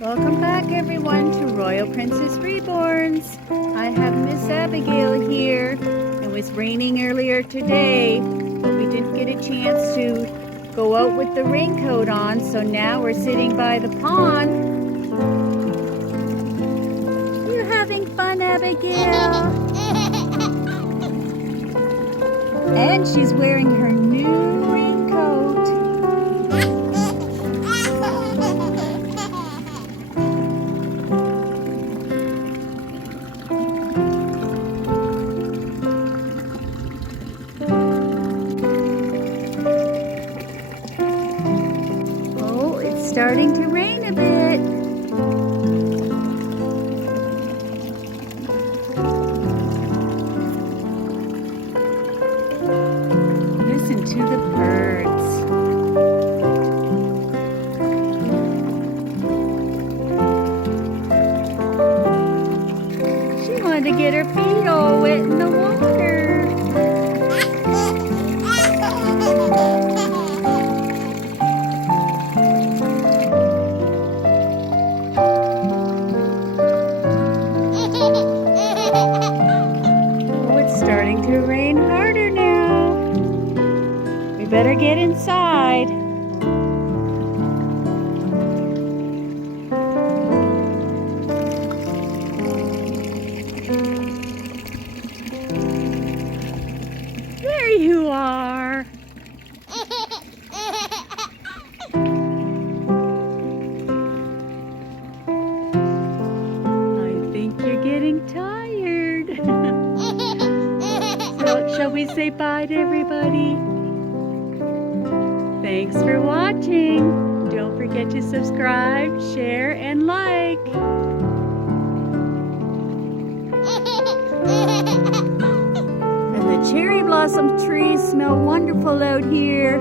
Welcome back everyone to Royal Princess Reborns. I have Miss Abigail here. It was raining earlier today, but we didn't get a chance to go out with the raincoat on, so now we're sitting by the pond. You having fun, Abigail? And she's wearing her new raincoat. Oh, it's starting to rain a bit. Listen to the birds. She wanted to get her feet all wet in the water. Oh, it's starting to rain harder now. We better get inside. There you are. I think you're getting tired. So, shall we say bye to everybody? Thanks for watching. Don't forget to subscribe, share, and like. And the cherry blossom trees smell wonderful out here.